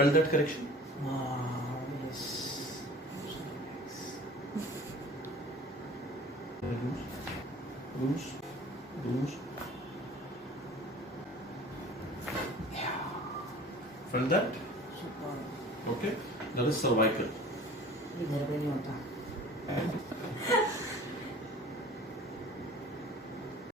felt that correction? Yes. Loose. Felt that? Okay. That is cervical. इधर पे नहीं होता.